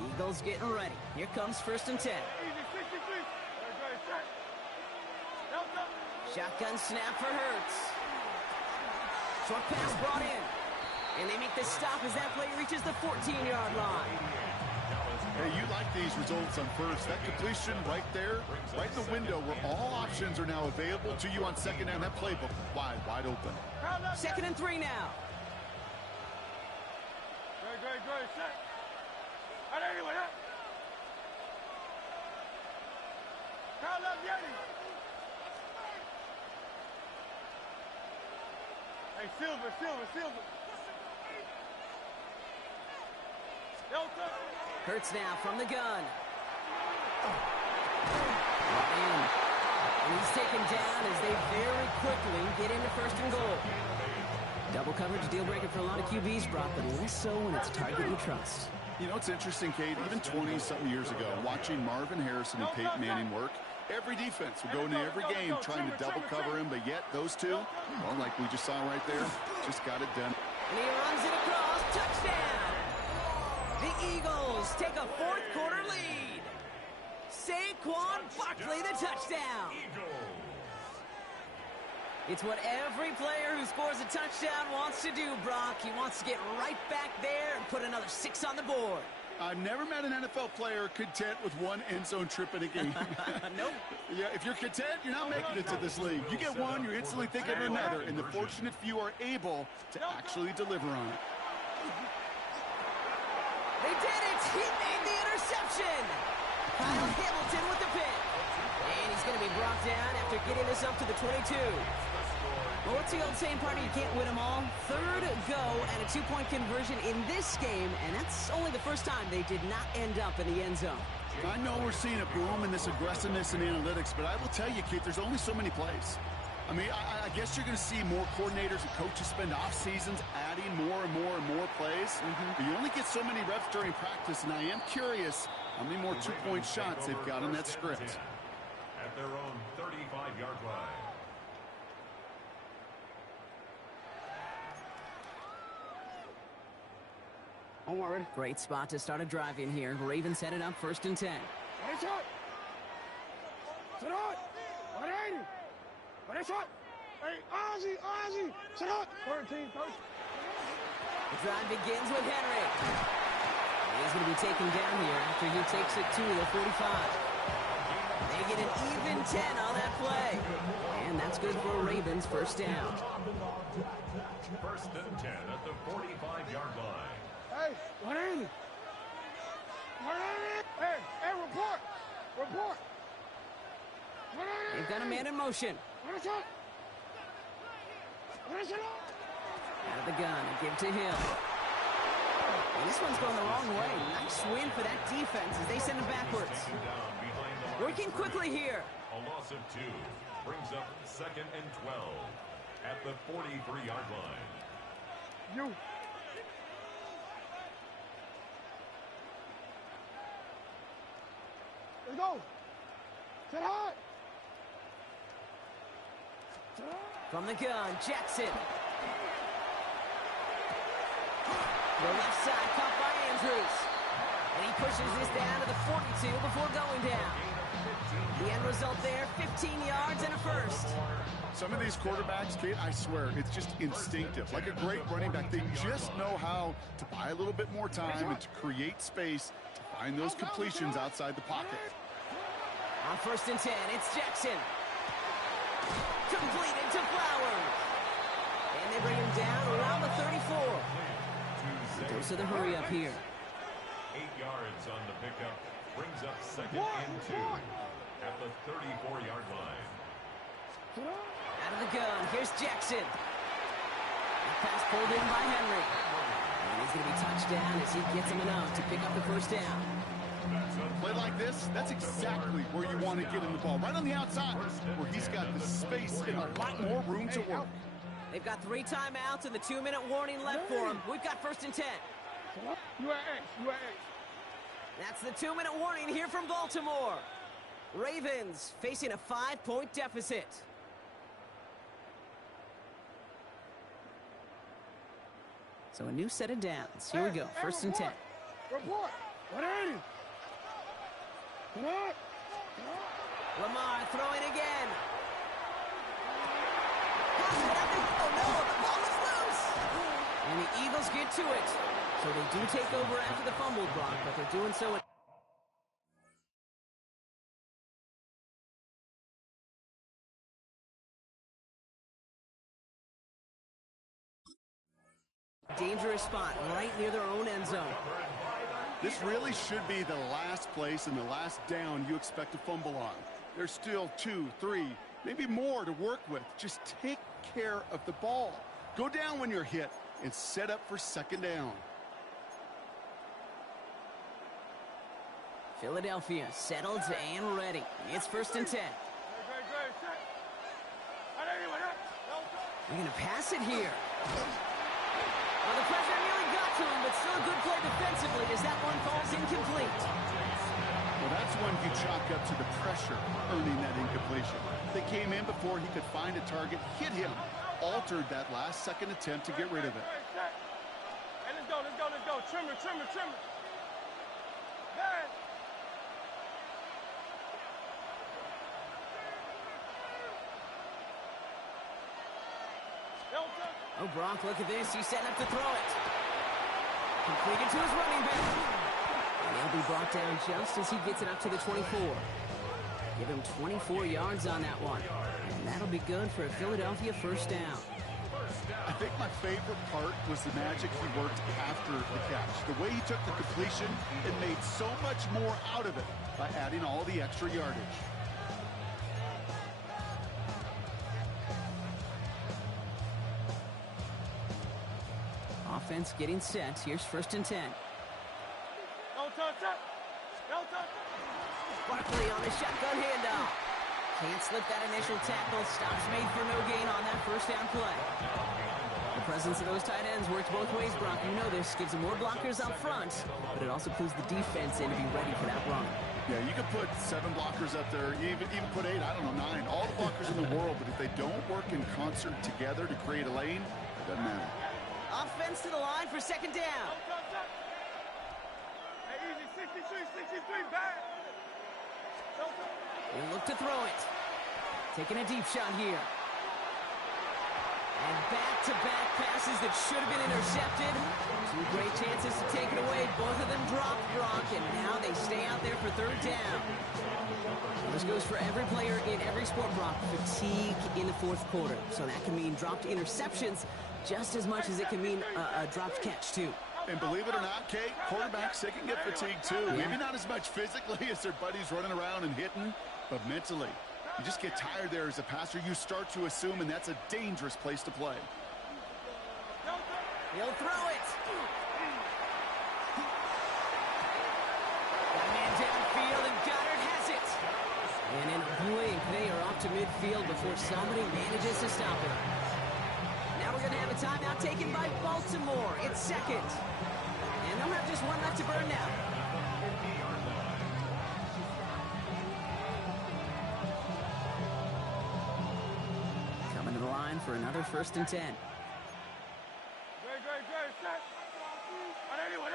line. Eagles getting ready. Here comes 1st and 10. Shotgun snap for Hurts. Short pass brought in. And they make the stop as that play reaches the 14-yard line. Hey, you like these results on first. That completion right there, right in the window where all options are now available to you on 2nd down. That playbook wide open. 2nd and 3 now. Great. Set. Hey, Silver. Hurts now from the gun. And he's taken down as they very quickly get into 1st and goal. Double coverage deal breaker for a lot of QBs, Brock, but less so when it's a target you trust. You know, it's interesting, Kate, even 20-something years ago, watching Marvin Harrison and Peyton Manning work, every defense would go into every game trying to double cover him, but yet those two, well, like we just saw right there, just got it done. And he runs it across. Touchdown! The Eagles take a 4th quarter lead. Saquon Barkley the touchdown. It's what every player who scores a touchdown wants to do, Brock. He wants to get right back there and put another 6 on the board. I've never met an NFL player content with one end zone trip in a game. Nope. Yeah, if you're content, you're not making it to this league. You get one, you're instantly thinking of another, and the fortunate few are able to actually deliver on it. They did it! He made the interception! Kyle Hamilton with the pick. And he's going to be brought down after getting this up to the 22. Well, what's the old saying, partner? You can't win them all. Third go and a two-point conversion in this game, and that's only the first time they did not end up in the end zone. I know we're seeing a boom in this aggressiveness in analytics, but I will tell you, Keith, there's only so many plays. I mean, I guess you're going to see more coordinators and coaches spend off seasons adding more and more and more plays. But you only get so many reps during practice, and I am curious how many more two-point shots they've got in that script. At their own 35-yard line. I'm ready. Great spot to start a drive in here. Ravens headed up 1st and 10. Ready, shot. Sit out. 180. Ready, shot. Hey, Ozzy. Sit out. 13, 13. The drive begins with Henry. He's going to be taken down here after he takes it to the 45. They get an even 10 on that play. And that's good for a Ravens first down. 1st and 10 at the 45-yard line. Hey, 180. 180. Hey, report. 180. They've got a man in motion. Ready, shot. Ready, shot. Out of the gun and give to Hill. And this one's going the wrong way. Nice win for that defense as they send it backwards. Working quickly here. A loss of 2 brings up 2nd and 12 at the 43-yard line. You. Let's go. Sit high. From the gun, Jackson. The left side caught by Andrews. And he pushes this down to the 42 before going down. The end result there, 15 yards and a first. Some of these quarterbacks, Kate, I swear, it's just instinctive. Like a great running back, they just know how to buy a little bit more time and to create space to find those completions outside the pocket. On 1st and 10, it's Jackson. Completed to Flowers. And they bring him down around the 34. Dose of the hurry up here. 8 yards on the pickup brings up 2nd and 2 at the 34-yard line. Out of the gun, here's Jackson. The pass pulled in by Henry. And he's going to be touched down as he gets him enough to pick up the first down. A play like this, that's exactly where you want to get him the ball. Right on the outside, where he's got the space and a lot more room to work. They've got 3 timeouts and the 2-minute warning left for them. We've got 1st and 10. You at X. That's the 2-minute warning here from Baltimore. Ravens facing a 5-point deficit. So a new set of downs. Here we go, 1st and 10. Report. 180. Lamar throwing again. Oh no, the ball is loose. And the Eagles get to it. So they do take over after the fumble block, but they're doing so at dangerous spot right near their own end zone. This really should be the last place and the last down you expect to fumble on. There's still 2, 3, maybe more to work with. Just take care of the ball. Go down when you're hit and set up for 2nd down. Philadelphia settled and ready. It's 1st and 10. They're going to pass it here. Well, the pressure nearly got to him, but still a good play defensively as that one falls incomplete. Well, that's one you chalk up to the pressure earning that incompletion. They came in before he could find a target, hit him, altered that last second attempt to get rid of it. Hey, let's go. Trimmer. Hey. Oh, Brock, look at this. He's setting up to throw it. Completed to his running back. And he'll be brought down just as he gets it up to the 24. Give him 24 yards on that one. And that'll be good for a Philadelphia first down. I think my favorite part was the magic he worked after the catch. The way he took the completion and made so much more out of it by adding all the extra yardage. defense getting set. Here's 1st and 10. Barkley on the shotgun handoff. Can't slip that initial tackle. Stops made for no gain on that 1st down play. The presence of those tight ends works both ways, Brock. You know this. Gives them more blockers up front, but it also clues the defense in to be ready for that run. Yeah, you could put 7 blockers up there, even put 8, I don't know, 9. All the blockers in the world, but if they don't work in concert together to create a lane, it doesn't matter. Offense to the line for 2nd down. Hey, easy, 63, back. He'll look to throw it. Taking a deep shot here. And back-to-back passes that should have been intercepted. 2 great chances to take it away. Both of them dropped, Brock, and now they stay out there for 3rd down. Well, this goes for every player in every sport, Brock. Fatigue in the 4th quarter. So that can mean dropped interceptions just as much as it can mean a dropped catch, too. And believe it or not, Kate, quarterbacks, they can get fatigued, too. Yeah. Maybe not as much physically as their buddies running around and hitting, but mentally. You just get tired there as a passer. You start to assume, and that's a dangerous place to play. He'll throw it. Got a man downfield, and Goddard has it. And in a blink, they are off to midfield before somebody manages to stop it. Now we're going to have a timeout taken by Baltimore. It's 2nd. And they'll have just 1 left to burn now. Coming to the line for another 1st and 10. Great, set. Anyway,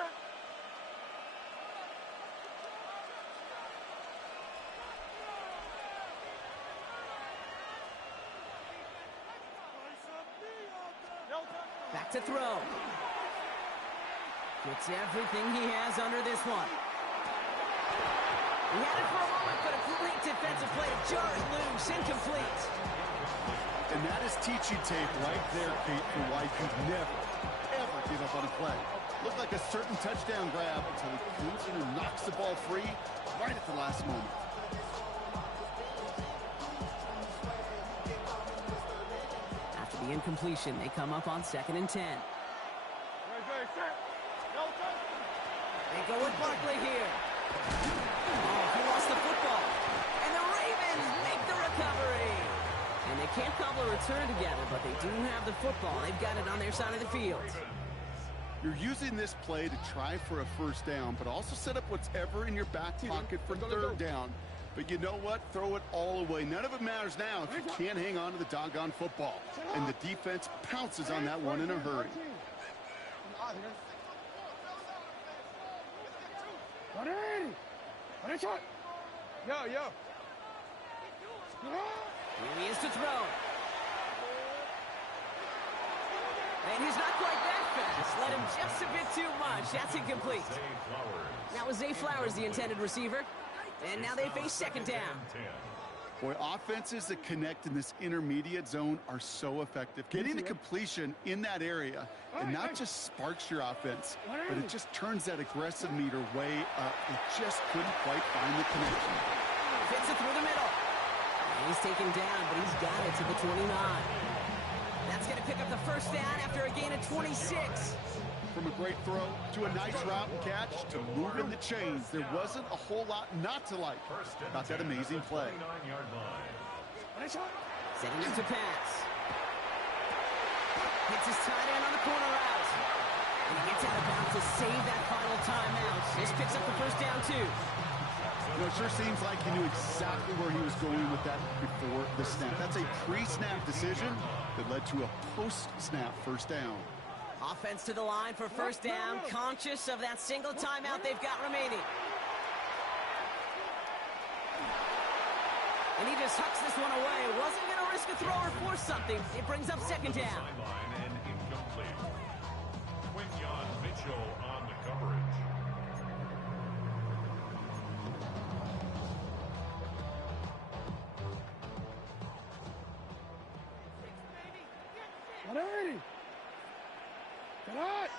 Back to throw. Gets everything he has under this one. He had it for a moment, but a great defensive play to jar it loose, incomplete. And that is teaching tape right there, Kate, for why you never, ever give up on a play. Looked like a certain touchdown grab until he comes in and knocks the ball free right at the last moment. After the incompletion, they come up on 2nd and 10. Great, set. They go with Barkley here. Oh, he lost the football. And the Ravens make the recovery. And they can't cobble a return together, but they do have the football. They've got it on their side of the field. You're using this play to try for a 1st down, but also set up whatever in your back pocket for 3rd down. But you know what? Throw it all away. None of it matters now if you can't hang on to the doggone football. And the defense pounces on that one in a hurry. Yo. Here he is to throw. And he's not quite that fast. Let him just a bit too much. That's incomplete. That was Zay Flowers, the intended receiver. And now they face 2nd down. Boy, offenses that connect in this intermediate zone are so effective. Getting the completion in that area, and not just sparks your offense, but it just turns that aggressive meter way up. It just couldn't quite find the connection. Fits it through the middle. He's taken down, but he's got it to the 29. That's going to pick up the 1st down after a gain of 26. From a great throw to a nice route and catch to moving the chains, there wasn't a whole lot not to like about that amazing play. Setting up to pass. Hits his tight end on the corner route. And he gets out of bounds to save that final timeout. This picks up the 1st down, too. You know, it sure seems like he knew exactly where he was going with that before the snap. That's a pre-snap decision that led to a post-snap 1st down. Offense to the line for 1st down, conscious of that single timeout they've got remaining. And he just hucks this one away. Wasn't going to risk a throw or force something. It brings up 2nd down. Sideline and incomplete. Quinyon Mitchell on the coverage. Get out!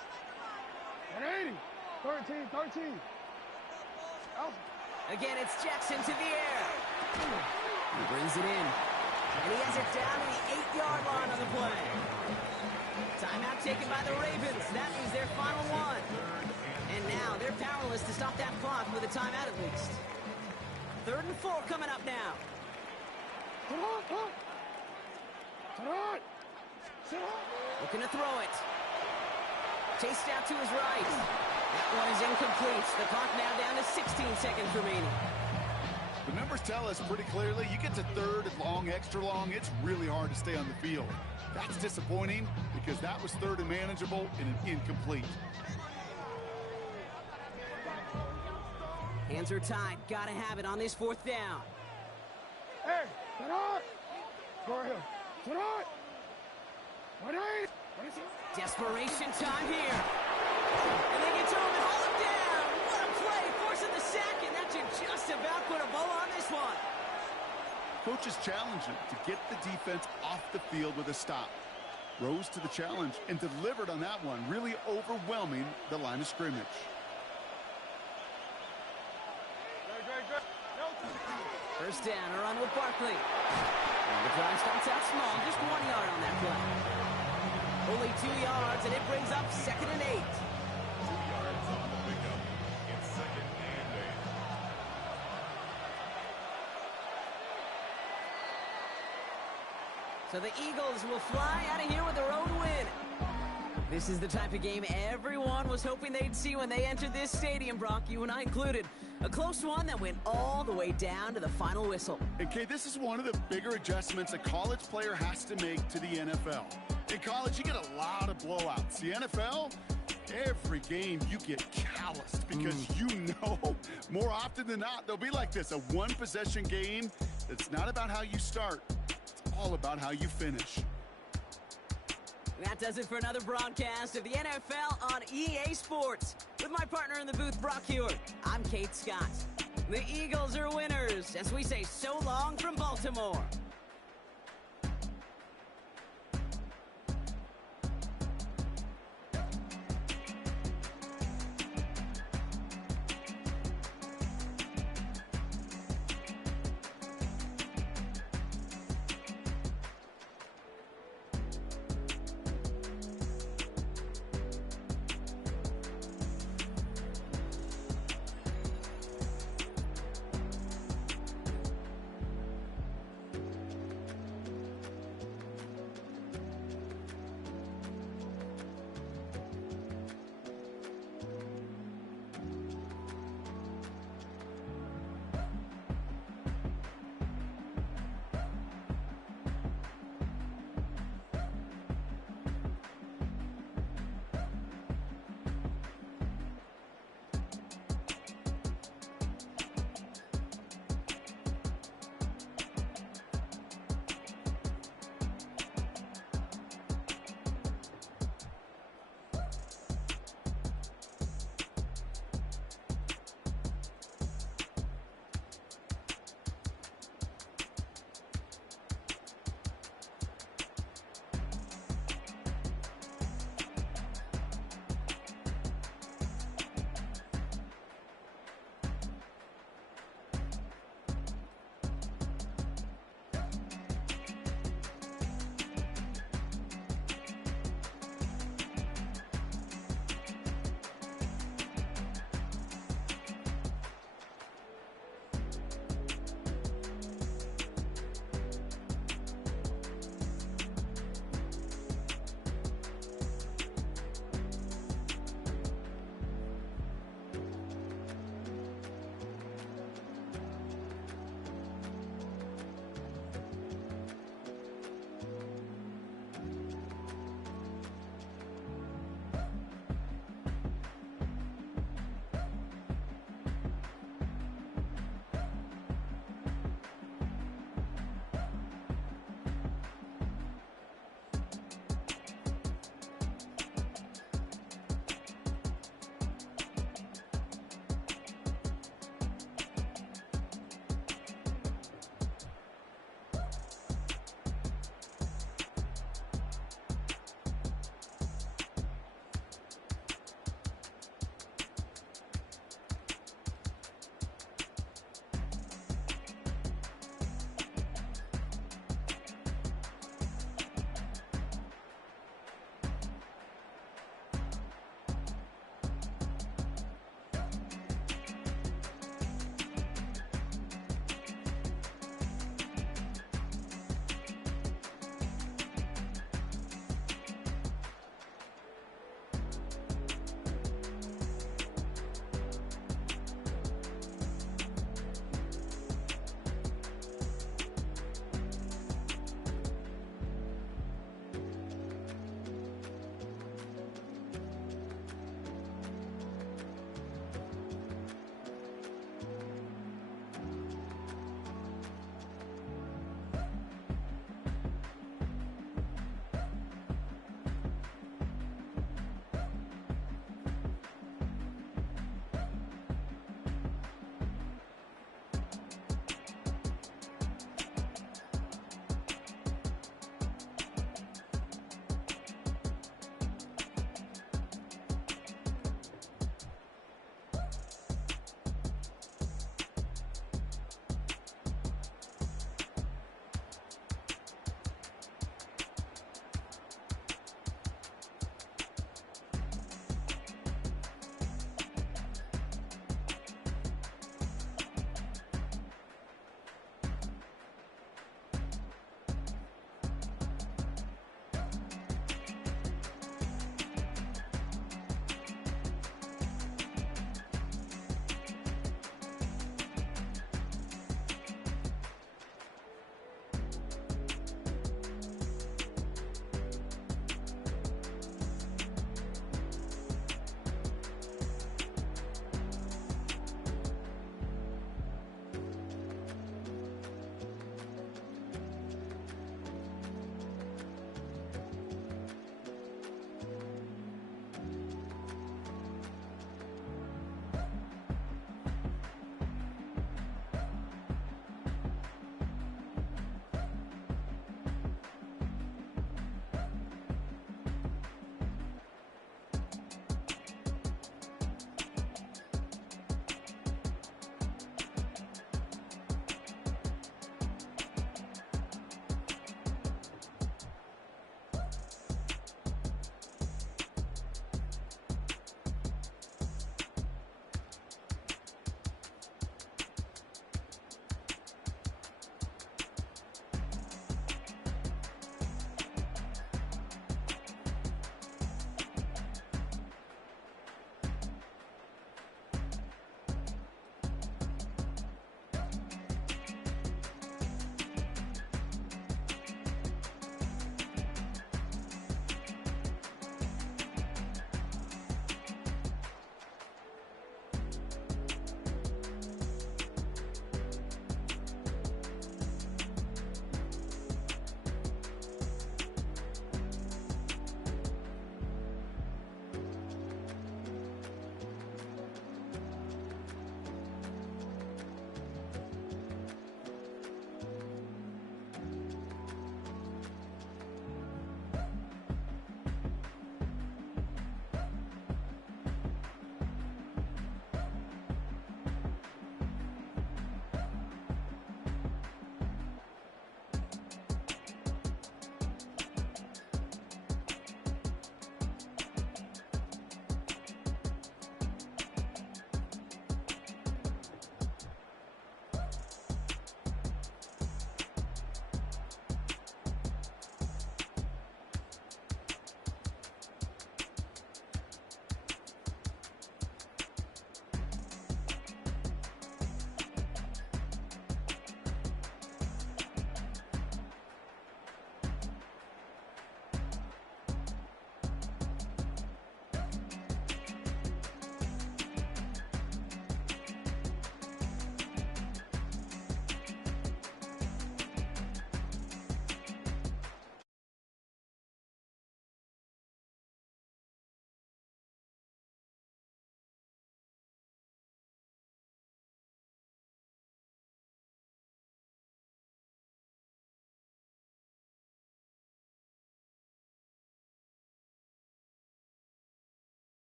180! 13. Again, it's Jackson to the air. He brings it in. And he has it down to the 8-yard line on the play. Timeout taken by the Ravens. That means their final one. And now they're powerless to stop that clock with a timeout at least. 3rd and 4 coming up now. Looking to throw it. Chased out to his right. That one is incomplete. The clock now down to 16 seconds remaining. The numbers tell us pretty clearly, you get to 3rd and long, extra long, it's really hard to stay on the field. That's disappointing because that was 3rd and manageable and an incomplete. Hands are tied. Gotta have it on this 4th down. Hey, get on! Go ahead. Get on! What is it? Desperation time here. And they get to him and haul him down. What a play, forcing the sack, and that should just about put a bow on this one. Coaches challenge him to get the defense off the field with a stop. Rose to the challenge and delivered on that one, really overwhelming the line of scrimmage. First down, a run with Barkley. And the drive starts out small, just 1 yard on that play. Only 2 yards, and it brings up 2nd and 8. 2 yards on the pickup. It's 2nd and 8. So the Eagles will fly out of here with a road win. This is the type of game everyone was hoping they'd see when they entered this stadium, Brock, you and I included. A close one that went all the way down to the final whistle. And Kay, this is one of the bigger adjustments a college player has to make to the NFL. In college, you get a lot of blowouts. The NFL, every game you get calloused because you know more often than not, they'll be like this, a one-possession game that's not about how you start. It's all about how you finish. That does it for another broadcast of the NFL on EA Sports. With my partner in the booth, Brock Hewitt, I'm Kate Scott. The Eagles are winners as we say so long from Baltimore.